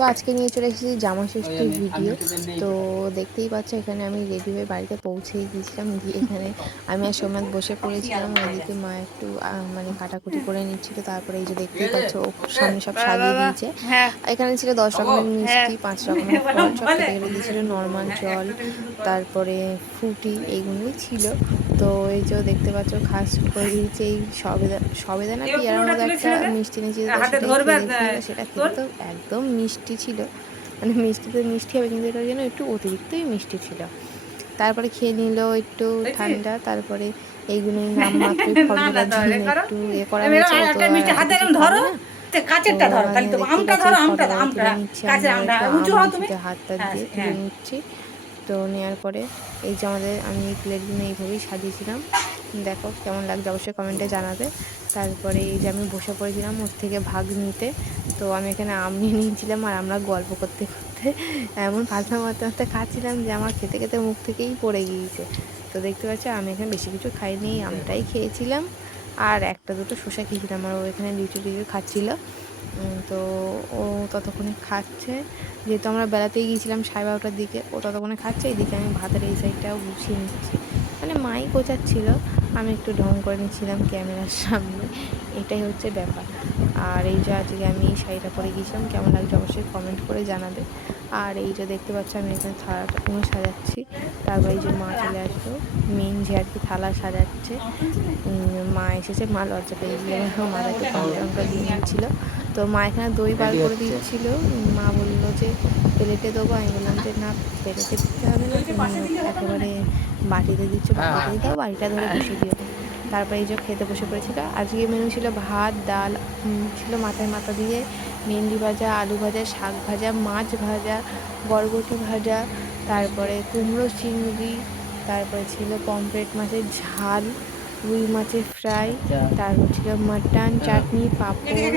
তো আজকে নিয়ে চলে এসেছি জামা ষষ্ঠীর ভিডিও। তো দেখতেই পাচ্ছ এখানে আমি রেডি হয়ে বাড়িতে পৌঁছেই গিয়েছিলাম, গিয়ে এখানে আমি আর সোমনাথ বসে পড়েছিলাম। ওইদিকে মা একটু মানে কাটাকুটি করে নিচ্ছিল। তারপরে এই যে দেখতেই পাচ্ছ সামনে সব সাজিয়ে দিয়েছে। এখানে ছিল 10 রকমের মিষ্টি, 5 রকমের ফল, সব কেটে কেটে দিয়েছিল, নর্মাল জল, তারপরে ফ্রুটি, এইগুলোই ছিল। তো এই যে দেখতে পাচ্ছ খাওয়া শুরু করে দিয়েছে। এই সবেদা না পিয়ারার মতো একটা মিষ্টি নিয়েছিল, সেটাই খেয়ে দেখছিল। সেটা কিন্তু একদম মিষ্টি ছিল, মানে মিষ্টিতে মিষ্টি হবে কিন্তু এটা যেন একটু অতিরিক্তই মিষ্টি ছিল। তারপরে খেয়ে নিল একটু ঠান্ডা। তারপরে এইগুলোই নামমাত্রই ফলগুলোর জন্য একটু করা হয়েছে, ও তো হাতটা দিয়ে তুলে নিচ্ছি। তো নেওয়ার পরে এই যে আমি এই প্লেটগুলো এইভাবেই সাজিয়েছিলাম, দেখো কেমন লাগছে অবশ্যই কমেন্টে জানাবে। তারপরে এই যে আমি বসে পড়েছিলাম ওর থেকে ভাগ নিতে। তো আমি এখানে আম নিয়ে নিয়েছিলাম, আর আমরা গল্প করতে করতে এমন পাতলা মারতে মারতে খাচ্ছিলাম যে আমার খেতে খেতে মুখ থেকেই পড়ে গিয়েছে। তো দেখতে পাচ্ছি আমি এখানে বেশি কিছু খাইনি, আমটাই খেয়েছিলাম আর একটা দুটো শসা খেয়েছিলাম। আর ও এখানে লিচু টিচু খাচ্ছিল। তো ও ততক্ষণে খাচ্ছে, যেহেতু আমরা বেড়াতেই গিয়েছিলাম 12:30টার দিকে, ও ততক্ষণে খাচ্ছে। এইদিকে আমি ভাতের এই সাইডটাও গুছিয়ে নিচ্ছি, মানে মাই গোছাচ্ছিল, আমি একটু ঢং করে নিচ্ছিলাম ক্যামেরার সামনে, এটাই হচ্ছে ব্যাপার। আর এই যে আজকে আমি এই শাড়িটা পরে গিয়েছিলাম, কেমন লাগছে অবশ্যই কমেন্ট করে জানাবে। আর এই যে দেখতে পাচ্ছ আমি এখানে থালাটা সাজাচ্ছি। তারপর এই যে মা চলে আসলো, মেন যে আর কি থালা সাজাচ্ছে। মা এসেছে, মা লজ্জা পেয়ে গিয়ে মারা একটু কমলা লঙ্কা দিয়ে নিচ্ছিল। তো মা এখানে দই বার করে দিচ্ছিল। মা বললো যে প্লেটে দেবো, আমি বললাম যে না, প্লেটে দিতে হবে না, তুমি একেবারে বাটিতে দিচ্ছ, বাটিতে দাও, বাড়িটা ধরে বসে দিও। তারপরে এই যে খেতে বসে পড়েছিল। আজকে মেনু ছিল ভাত, ডাল ছিল মাথায় মাথা দিয়ে, ভেন্ডি ভাজা, আলু ভাজা, শাক ভাজা, মাছ ভাজা, বরবটি ভাজা, তারপরে কুমড়ো চিংড়ি, তারপরে ছিল পমফ্রেট মাছের ঝাল, রুই মাছের ফ্রাই, তারপর ছিল মাটন, চাটনি, পাঁপড়,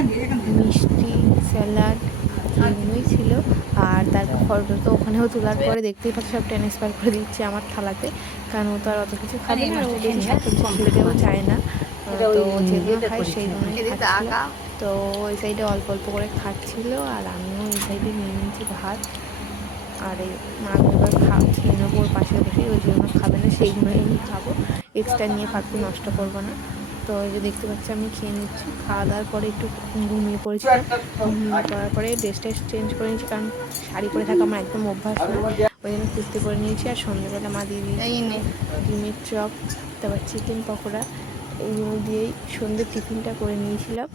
মিষ্টি, স্যালাড, এগুলোই ছিল। আর তারপর ফটো তো ওখানেও তোলার পরে দেখতেই পাচ্ছি সব ট্রান্সফার করে দিচ্ছে আমার থালাতে, কারণ ও তো আর অত কিছু খাবে না, ও বেশি সব কিছু খেতেও চায় না। তো যেগুলো খায় সেই জন্যই খাচ্ছিল। তো ওই সাইডে অল্প অল্প করে খাচ্ছিল, আর আমিও ওই সাইডে নিয়ে নিয়েছি ভাত। আর এই আমি এবার খেয়ে নেবো ওর পাশে বসে, ওই যেগুলো খাবে না সেইগুলোই আমি খাবো, এক্সট্রা নিয়ে ফালতু নষ্ট করবো না। তো এই যে দেখতে পাচ্ছি আমি খেয়ে নিচ্ছি। খাওয়া দাওয়ার পরে একটু ঘুমিয়ে পড়েছিলাম, ঘুমিয়ে পড়ার পরে ড্রেসটা চেঞ্জ করে নিয়েছি, কারণ শাড়ি পরে থাকা আমার একদম অভ্যাস না, ওই জন্য কুর্তি পরে নিয়েছি। আর সন্ধ্যেবেলা মা দিয়ে দিয়েছি ডিমের চপ, তারপর চিকেন পকোড়া, এইগুলো দিয়েই সন্ধ্যের টিফিনটা করে নিয়েছিলাম।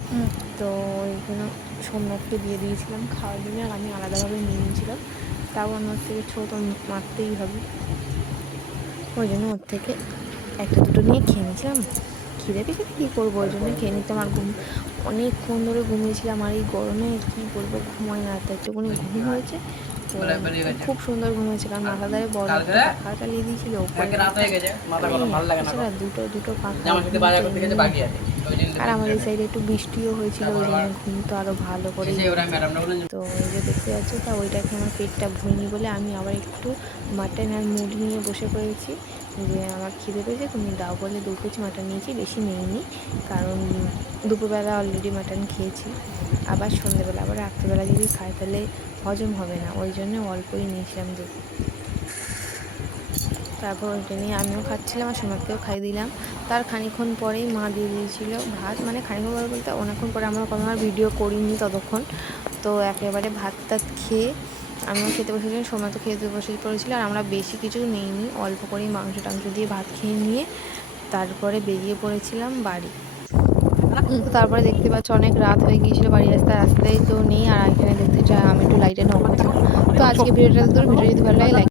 তো এইগুলো সোমনাথকে দিয়ে দিয়েছিলাম খাওয়ার জন্য, আর আমি আলাদাভাবে নিয়ে নিয়েছিলাম, তাও আমার থেকে ছোটো মারতেই হবে, ওই জন্য ওর থেকে একটা দুটো নিয়ে খেয়ে নিয়েছিলাম। খিদে পেয়েছে কী করবো, ওই জন্য খেয়ে নিতাম। আর অনেকক্ষণ ধরে ঘুমিয়েছিলাম, আর এই গরমে কী বলবো, ঘুমায় না, তো একটুখানি ঘুম হয়েছে। তো খুব সুন্দর ঘুম হয়েছে, কারণ মাথা দ্বারে বড় একটা পাখা চালিয়ে দিয়েছিল, দুটো দুটো পাখা। আর আমার এই সাইডে একটু বৃষ্টিও হয়েছিল, ওই জন্য ঘুম তো আরও ভালো করে। তো এই যে দেখতে পাচ্ছি, তা ওইটাকে আমার পেটটা ভুইনি বলে আমি আবার একটু মাটন আর মুড়ি নিয়ে বসে পড়েছি, যে আমার খিদে পেয়েছে তুমি দাও বলে 2 কেজি মাটন নিয়েছি, বেশি নিইনি, কারণ দুপুরবেলা অলরেডি মাটন খেয়েছি, আবার সন্ধ্যেবেলা আবার রাত্রিবেলা যদি খাই তাহলে হজম হবে না, ওই জন্য অল্পই নিয়েছিলাম দুধ। তারপর ওইটা নিয়ে আমিও খাচ্ছিলাম, আর সোনাকেও খাইয়ে দিলাম। তার খানিক্ষণ পরেই মা দিয়ে দিয়েছিল ভাত, মানে খানিক্ষণ পরে বলতে অনেকক্ষণ পরে, আমরা কোনো আর ভিডিও করিনি ততক্ষণ। তো একেবারে ভাত টাত খেয়ে আমিও খেতে বসেছিলাম, সোমা তো খেতে বসে পড়েছিল। আর আমরা বেশি কিছু নিইনি, অল্প করেই মাংস টাংস দিয়ে ভাত খেয়ে নিয়ে তারপরে বেরিয়ে পড়েছিলাম বাড়ি। তো তারপরে দেখতে পাচ্ছ অনেক রাত হয়ে গিয়েছিল, বাড়ি রাস্তায় কেউ নেই। আর এখানে দেখতে চাই আমি একটু লাইটে নক করছিলাম। তো আজকে ভিডিওটা যদি ভালো লাগে